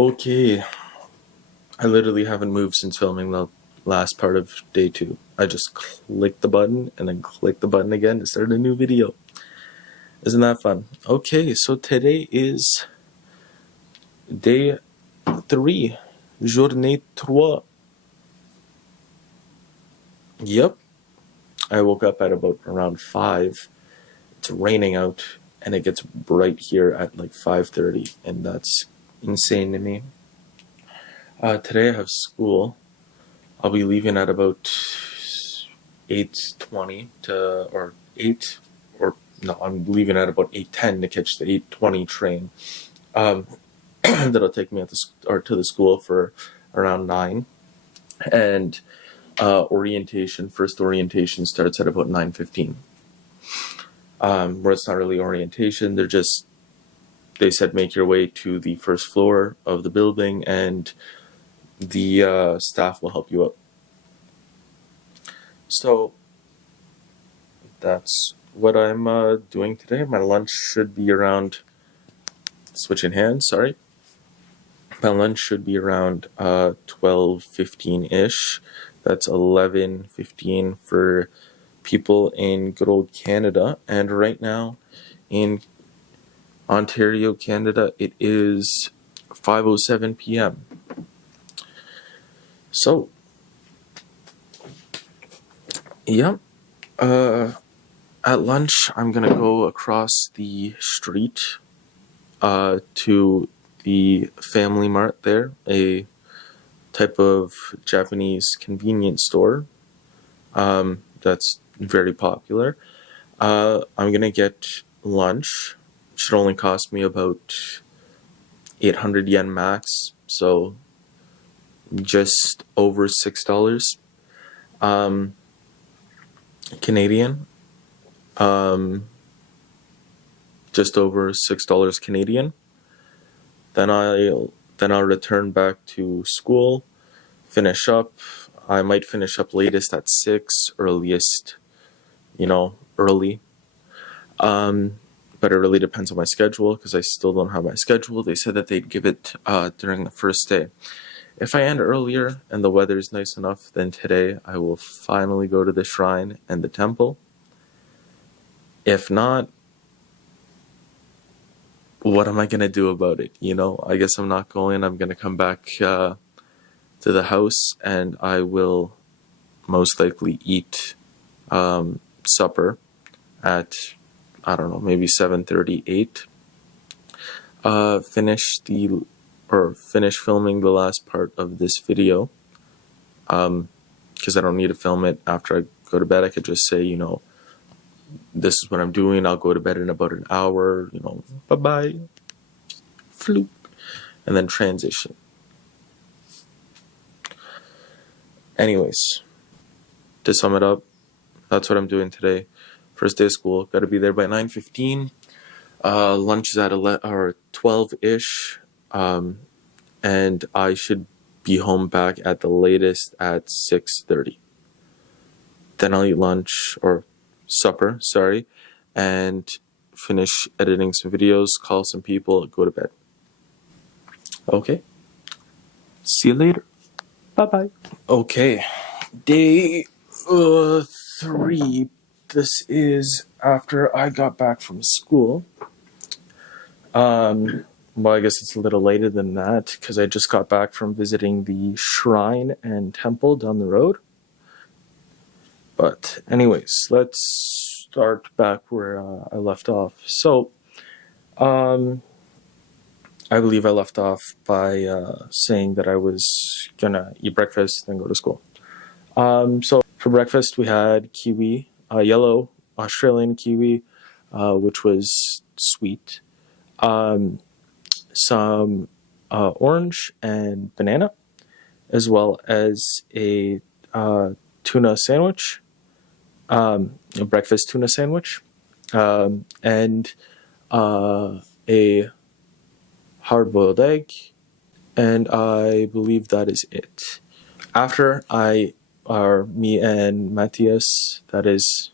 Okay, I literally haven't moved since filming the last part of day 2. I just click the button and then click the button again to start a new video. Isn't that fun? Okay, so today is day 3, journée 3. Yep, I woke up at about around 5. It's raining out and it gets bright here at like 5:30, and that's insane to me. Today I have school. I'll be leaving at about 8:20 or 8, or no, I'm leaving at about 8:10 to catch the 8:20 train. That'll take me to the school for around 9, and first orientation starts at about 9:15. Where it's not really orientation, they said make your way to the first floor of the building and the staff will help you up. So that's what I'm doing today. My lunch should be around, switching hands, sorry. My lunch should be around 12:15-ish. That's 11:15 for people in good old Canada. And right now in Ontario, Canada, it is 5:07 p.m. So, yeah. At lunch, I'm gonna go across the street to the Family Mart there, a type of Japanese convenience store that's very popular. I'm gonna get lunch. It should only cost me about 800 yen max, so just over $6 Canadian. Just over $6 Canadian. Then I'll return back to school, finish up. I might finish up latest at 6, earliest, early. But it really depends on my schedule, because I still don't have my schedule. They said that they'd give it during the first day. If I end earlier and the weather's nice enough, then today I will finally go to the shrine and the temple. If not, what am I going to do about it? I guess I'm not going. I'm going to come back to the house, and I will most likely eat supper at, I don't know, maybe 7:30, 8. Finish filming the last part of this video, because I don't need to film it after I go to bed. I could just say, this is what I'm doing. I'll go to bed in about an hour, bye-bye, floop, and then transition. Anyways, to sum it up, that's what I'm doing today. First day of school, got to be there by 9:15. Lunch is at 12-ish, and I should be home back at the latest at 6:30. Then I'll eat lunch, or supper, sorry, and finish editing some videos, call some people, go to bed. Okay. See you later. Bye-bye. Okay. Day 3. This is after I got back from school. Well, I guess it's a little later than that, because I just got back from visiting the shrine and temple down the road. But anyways, let's start back where I left off. So, I believe I left off by saying that I was gonna eat breakfast, then go to school. So for breakfast, we had kiwi, yellow Australian kiwi, which was sweet, some orange and banana, as well as a tuna sandwich, a breakfast tuna sandwich, and a hard-boiled egg, and I believe that is it. After me and Matthias, that is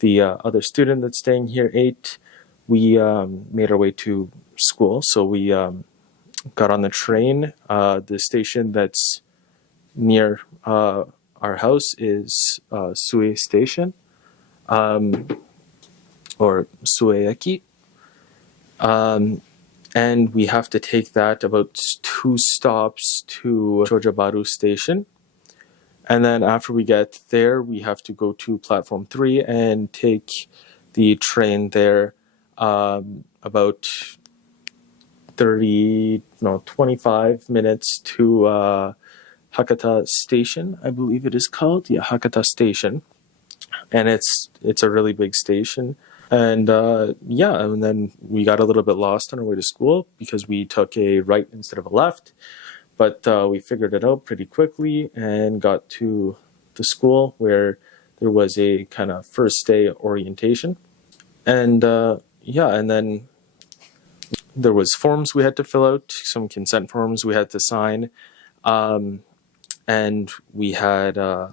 the other student that's staying here, ate, we made our way to school. So we got on the train. The station that's near our house is Sue Station, or Sueeki. And we have to take that about 2 stops to Chojabaru Station. And then after we get there, we have to go to platform 3 and take the train there about 25 minutes to Hakata Station, I believe it is called. Yeah, Hakata Station. And it's a really big station. And and then we got a little bit lost on our way to school because we took a right instead of a left. But we figured it out pretty quickly and got to the school where there was a kind of first day orientation. And and then there was forms we had to fill out, some consent forms we had to sign. And we had, I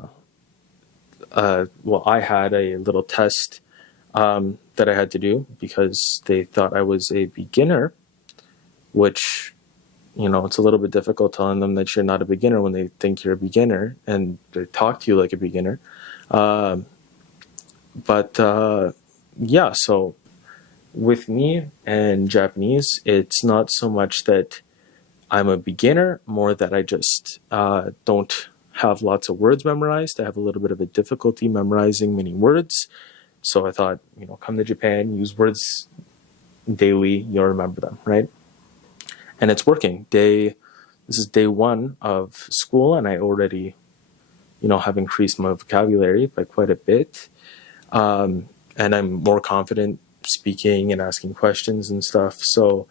had a little test that I had to do because they thought I was a beginner, which, it's a little bit difficult telling them that you're not a beginner when they think you're a beginner and they talk to you like a beginner. So with me and Japanese, it's not so much that I'm a beginner, more that I just don't have lots of words memorized. I have a little bit of a difficulty memorizing many words. So I thought, come to Japan, use words daily, you'll remember them, right? And it's working. This is day 1 of school, and I already, have increased my vocabulary by quite a bit. And I'm more confident speaking and asking questions and stuff. So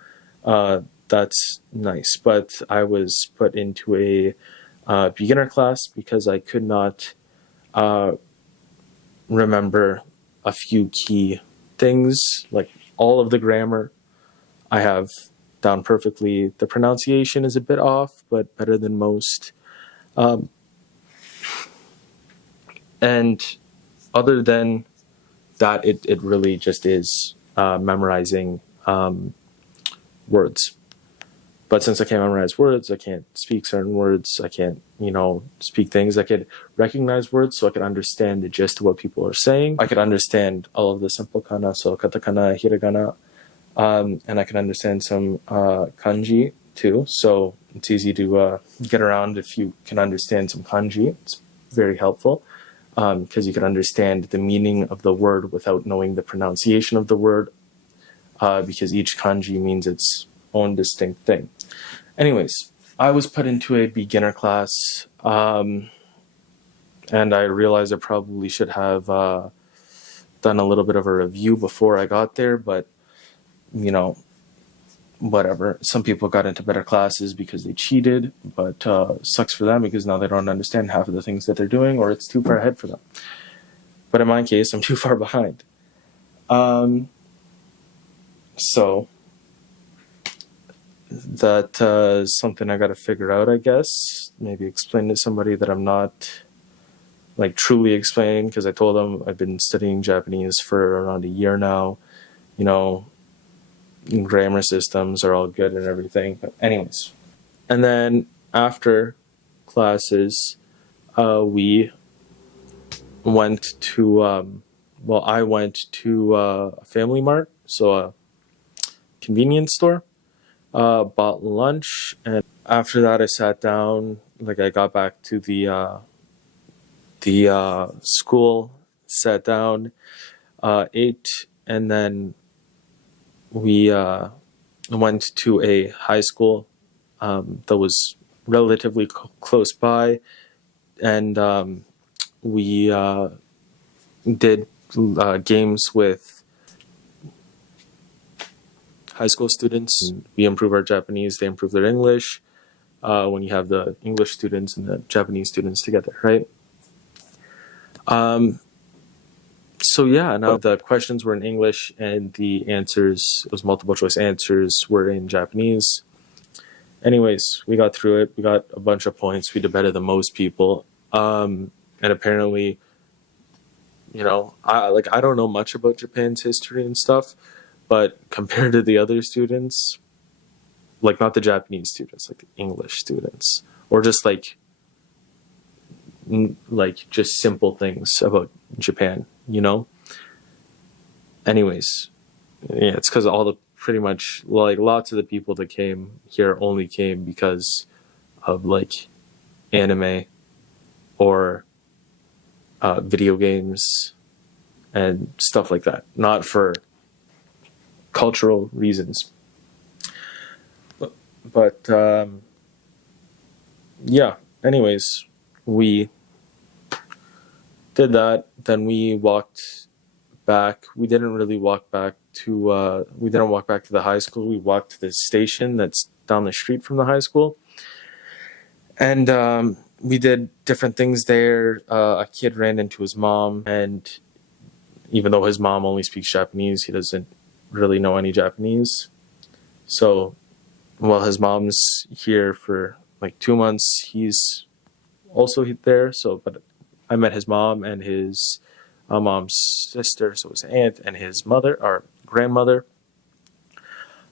that's nice. But I was put into a beginner class because I could not remember a few key things, like all of the grammar I have down perfectly. The pronunciation is a bit off, but better than most. And other than that, it really just is memorizing words. But since I can't memorize words, I can't speak certain words, I can't, speak things. I could recognize words so I could understand the gist of what people are saying. I could understand all of the simple kana, so katakana, hiragana, and I can understand some kanji too. So it's easy to get around if you can understand some kanji. It's very helpful because you can understand the meaning of the word without knowing the pronunciation of the word, because each kanji means its own distinct thing. Anyways, I was put into a beginner class, and I realized I probably should have done a little bit of a review before I got there, but whatever. Some people got into better classes because they cheated, but sucks for them because now they don't understand half of the things that they're doing, or it's too far ahead for them. But in my case, I'm too far behind. So that is something I got to figure out, I guess. Maybe explain to somebody that I'm not truly explaining, because I told them I've been studying Japanese for around a year now. Grammar systems are all good and everything. But anyways, and then after classes, we went to I went to a Family Mart, so a convenience store. Bought lunch, and after that I sat down. I got back to the school, sat down, ate, and then we went to a high school that was relatively close by, and we did games with high school students. We improve our Japanese, they improve their English, when you have the English students and the Japanese students together, right? So now the questions were in English and the answers, those multiple choice answers, were in Japanese. Anyways, we got through it. We got a bunch of points. We did better than most people. And apparently, I don't know much about Japan's history and stuff, but compared to the other students, like not the Japanese students, like the English students, or just like just simple things about Japan, you know. Anyways, yeah, it's because all the pretty much like lots of the people that came here only came because of like anime or video games and stuff like that, not for cultural reasons. But yeah, anyways, we did that. Then we walked back. We didn't walk back to the high school. We walked to the station that's down the street from the high school. And we did different things there. A kid ran into his mom, and even though his mom only speaks Japanese, he doesn't really know any Japanese. So while his mom's here for like 2 months, he's also there. So, but I met his mom and his mom's sister, so his aunt, and his mother, or grandmother.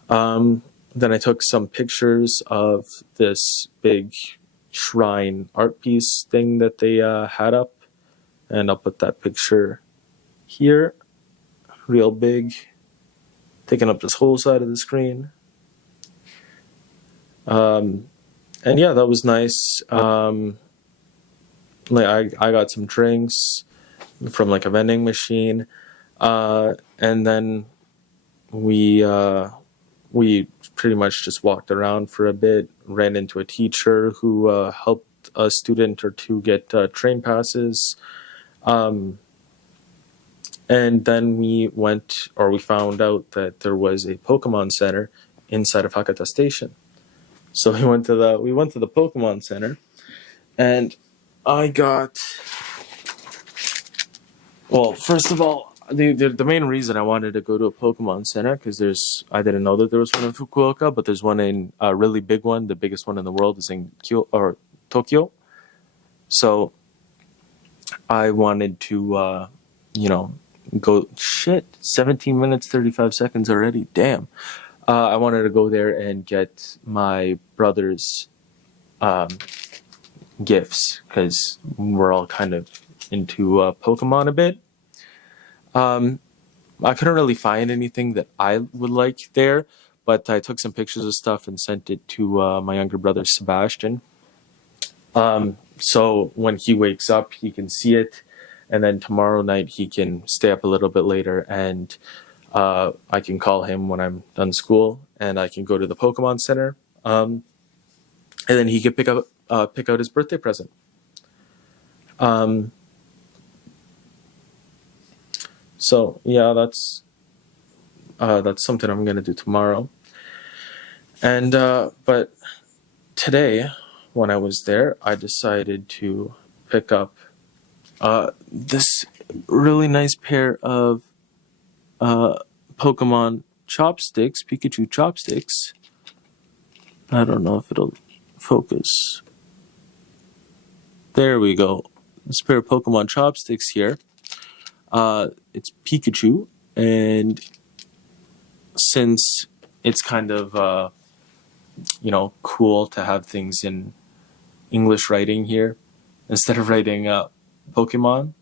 Then I took some pictures of this big shrine art piece thing that they had up, and I'll put that picture here, real big, taking up this whole side of the screen. And yeah, that was nice. Like I got some drinks from like a vending machine, and then we pretty much just walked around for a bit. Ran into a teacher who helped a student or two get train passes, and then we found out that there was a Pokemon Center inside of Hakata Station. So we went to the Pokemon Center, and I got, well, first of all, the main reason I wanted to go to a Pokemon Center, because I didn't know that there was one in Fukuoka, but there's one in a really big one. The biggest one in the world is in Tokyo. So I wanted to, go. Shit, 17 minutes 35 seconds already. Damn. I wanted to go there and get my brother's gifts, because we're all kind of into Pokemon a bit. I couldn't really find anything that I would like there, but I took some pictures of stuff and sent it to my younger brother Sebastian. So when he wakes up, he can see it, and then tomorrow night he can stay up a little bit later, and I can call him when I'm done school, and I can go to the Pokemon Center, and then he can pick out his birthday present. So yeah, that's something I'm gonna do tomorrow. And but today, when I was there, I decided to pick up this really nice pair of Pokemon chopsticks, Pikachu chopsticks. I don't know if it'll focus. There we go. This pair of Pokemon chopsticks here. It's Pikachu, and since it's kind of cool to have things in English writing here, instead of writing Pokemon,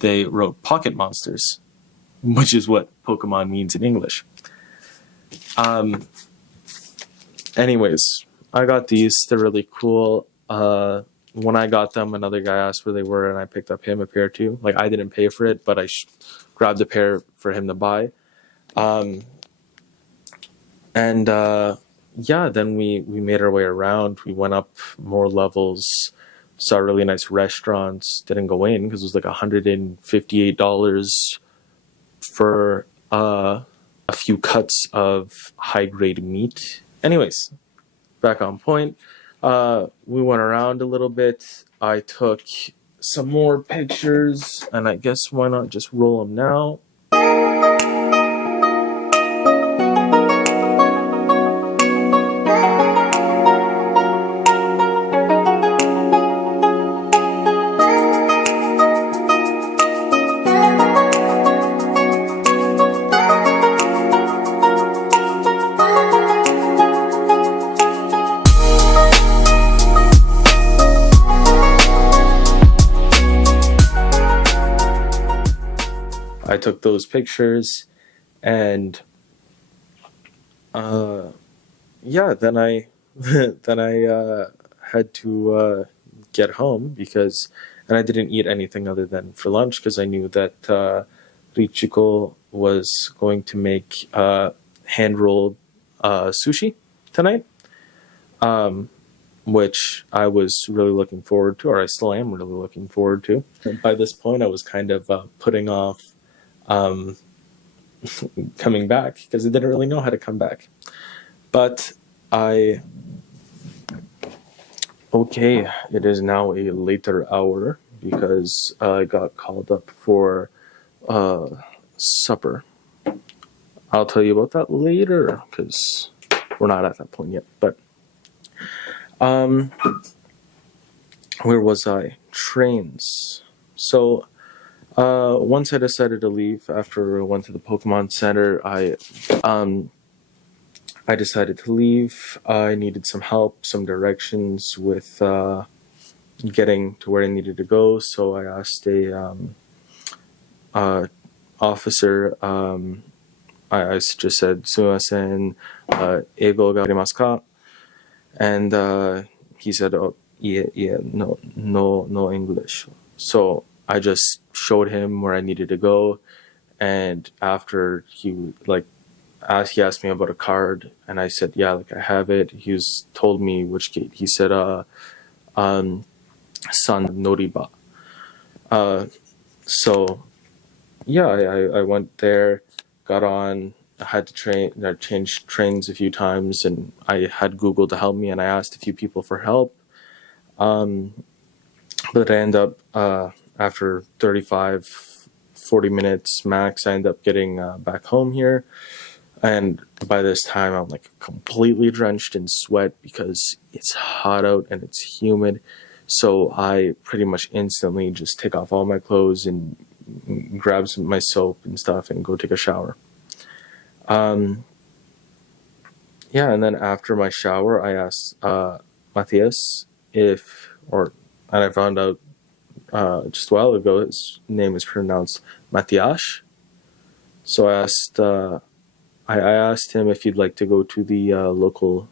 they wrote Pocket Monsters, which is what Pokemon means in English. Anyways, I got these. They're really cool. When I got them, another guy asked where they were, and I picked up him a pair too. Like, I didn't pay for it, but I grabbed a pair for him to buy. Yeah, then we made our way around. We went up more levels, saw really nice restaurants. Didn't go in because it was like $158 for a few cuts of high-grade meat. Anyways, back on point. We went around a little bit. I took some more pictures, and I guess why not just roll them now. took those pictures, and yeah, then I then I had to get home because, and I didn't eat anything other than for lunch because I knew that Richiko was going to make hand rolled sushi tonight, which I was really looking forward to, or I still am really looking forward to. And by this point, I was kind of putting off coming back because I didn't really know how to come back. But okay, it is now a later hour because I got called up for supper. I'll tell you about that later because we're not at that point yet. But where was I? Trains. So once I decided to leave after I went to the Pokemon Center, I decided to leave. I needed some help, some directions with getting to where I needed to go. So I asked a officer. I just said, "Sumimasen, eigo ga arimasu ka?" And he said, "Oh, yeah, no English." So I just showed him where I needed to go, and after he asked me about a card, and I said, "Yeah, I have it." He told me which gate. He said, "San Noriba." So yeah, I went there, got on. I had to change trains a few times, and I had Google to help me, and I asked a few people for help. But I ended up, after 35, 40 minutes max, I ended up getting back home here. And by this time, I'm completely drenched in sweat because it's hot out and it's humid. So I pretty much instantly just take off all my clothes and grab my soap and stuff and go take a shower. Yeah, and then after my shower, I asked Matthias and I found out just a while ago his name is pronounced Matthias. So I asked him if he'd like to go to the local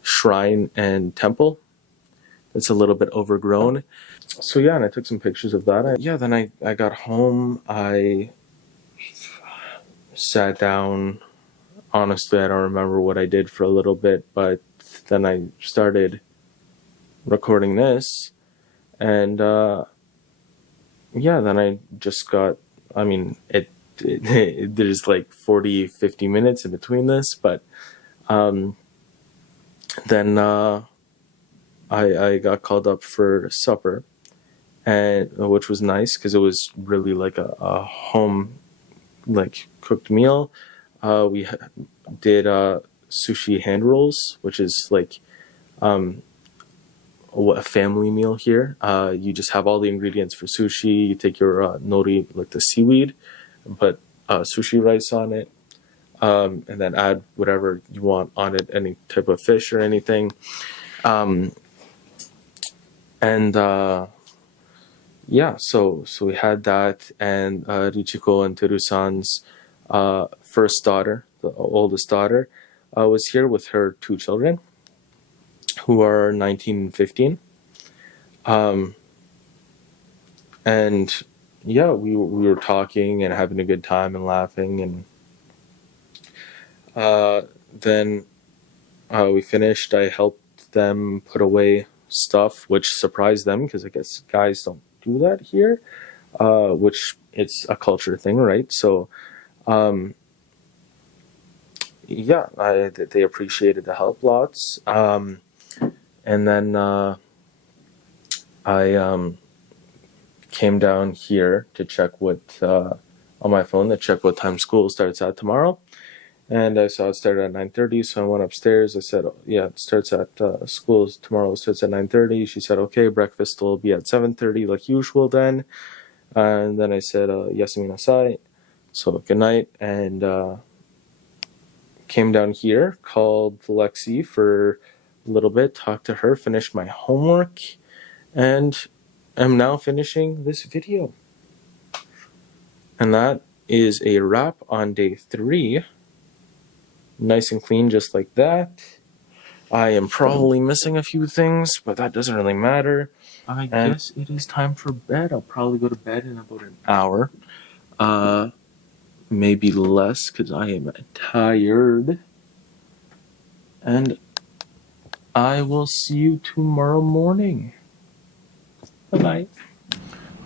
shrine and temple. It's a little bit overgrown. So yeah, and I took some pictures of that. Then I got home. I sat down. Honestly, I don't remember what I did for a little bit, but then I started recording this. And then I just got, there's 40, 50 minutes in between this, but then I got called up for supper, and which was nice because it was really a home cooked meal. We did sushi hand rolls, which is a family meal here. You just have all the ingredients for sushi. You take your nori, the seaweed, and put sushi rice on it, and then add whatever you want on it, any type of fish or anything. So we had that, and Richiko and Teru-san's first daughter, the oldest daughter, was here with her two children, who are 19 and 15. And yeah, we were talking and having a good time and laughing, and then we finished. I helped them put away stuff, which surprised them because I guess guys don't do that here, which it's a culture thing, right? So they appreciated the help lots. And then I came down here to check on my phone to check what time school starts at tomorrow. And I saw it started at 9:30, so I went upstairs. I said, yeah, it starts at school tomorrow starts at 9:30. She said, okay, breakfast will be at 7:30 like usual then. And then I said, yasumi nasai, so good night, and came down here, called Lexi for a little bit, talked to her, finished my homework, and I'm now finishing this video. And that is a wrap on day 3. Nice and clean, just like that. I am probably missing a few things, but that doesn't really matter. I guess it is time for bed. I'll probably go to bed in about an hour. Maybe less, because I am tired. And I will see you tomorrow morning. Bye-bye.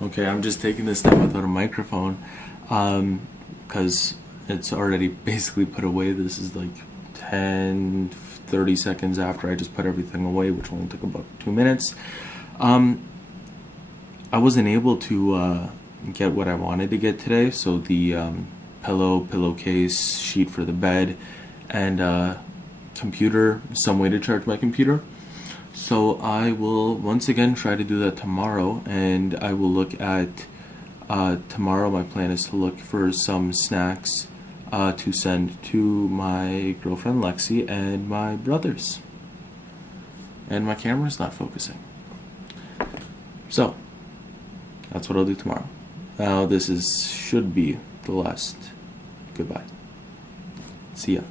Okay, I'm just taking this down without a microphone, because it's already basically put away. This is like 10-30 seconds after I just put everything away, which only took about 2 minutes. I wasn't able to get what I wanted to get today, so the pillowcase, sheet for the bed, and computer, some way to charge my computer. So I will once again try to do that tomorrow, and I will look at tomorrow. My plan is to look for some snacks to send to my girlfriend Lexi and my brothers. And my camera's not focusing. So that's what I'll do tomorrow. Now this should be the last goodbye. See ya.